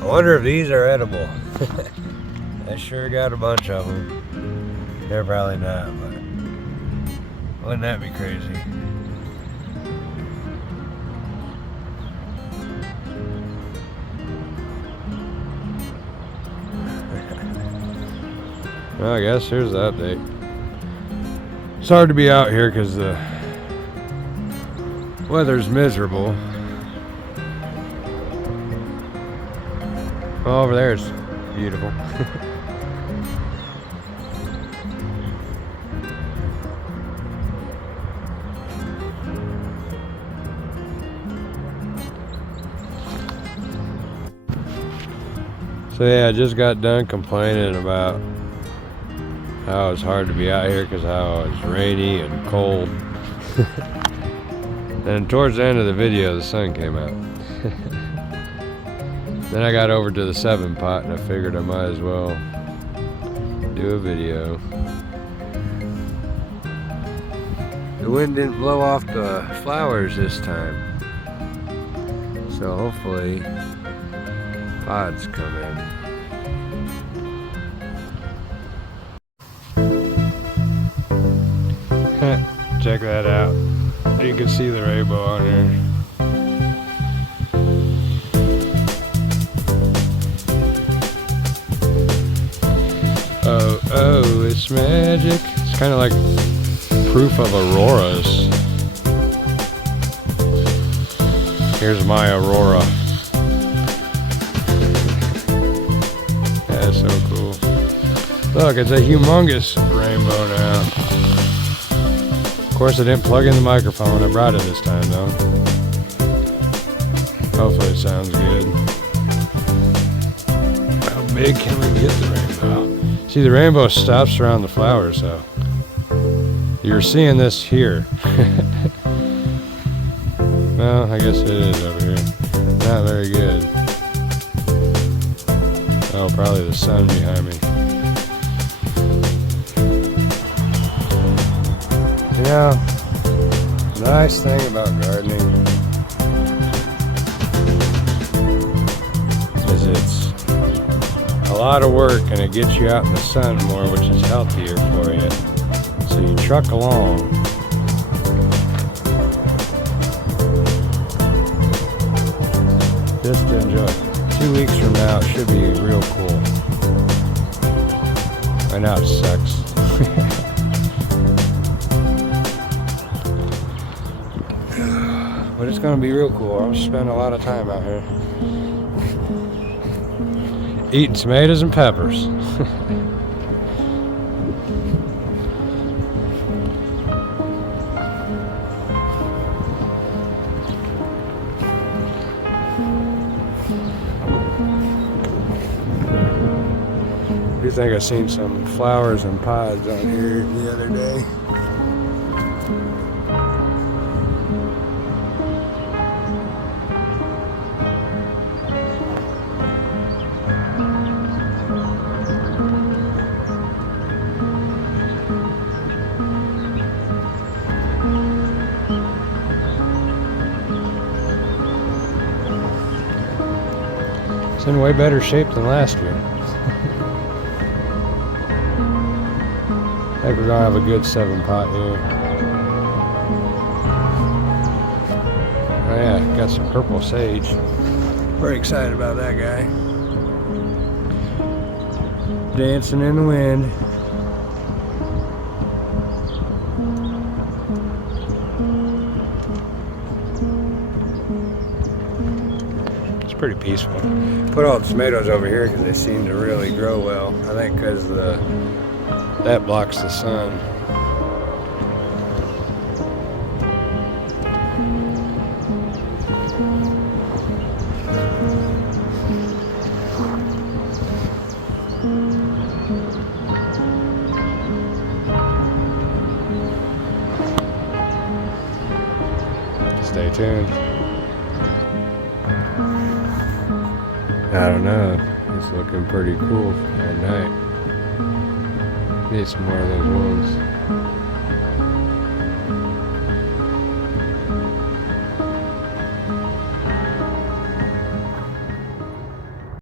I wonder if these are edible. I sure got a bunch of them. They're probably not, but wouldn't that be crazy? Well, I guess here's the update. It's hard to be out here because the weather's miserable. Well, over there it's beautiful. So yeah, I just got done complaining about how it's hard to be out here because how it's rainy and cold. And towards the end of the video, the sun came out. Then I got over to the 7-pot and I figured I might as well do a video. The wind didn't blow off the flowers this time, so hopefully pods come in. Check that out. You can see the rainbow on here. Oh, oh, it's magic. It's kind of like proof of auroras. Here's my aurora. That's so cool. Look, it's a humongous rainbow now. Of course, I didn't plug in the microphone. I brought it this time, though. Hopefully it sounds good. How big can we get the rainbow? See, the rainbow stops around the flowers, so you're seeing this here. Well, I guess it is over here. Not very good. Oh, probably the sun behind me. You know, the nice thing about gardening is it's a lot of work and it gets you out in the sun more, which is healthier for you. So you truck along. Just to enjoy. 2 weeks from now, it should be real cool. I know it sucks. But it's gonna be real cool. I'm spending a lot of time out here. Eating tomatoes and peppers. I think I seen some flowers and pods on here the other day. It's in way better shape than last year. I think we're gonna have a good 7-pot here. Oh yeah, got some purple sage. Very excited about that guy. Dancing in the wind. It's pretty peaceful. Put all the tomatoes over here because they seem to really grow well. I think because that blocks the sun. Stay tuned. I don't know. It's looking pretty cool at night. Need some more of those ones.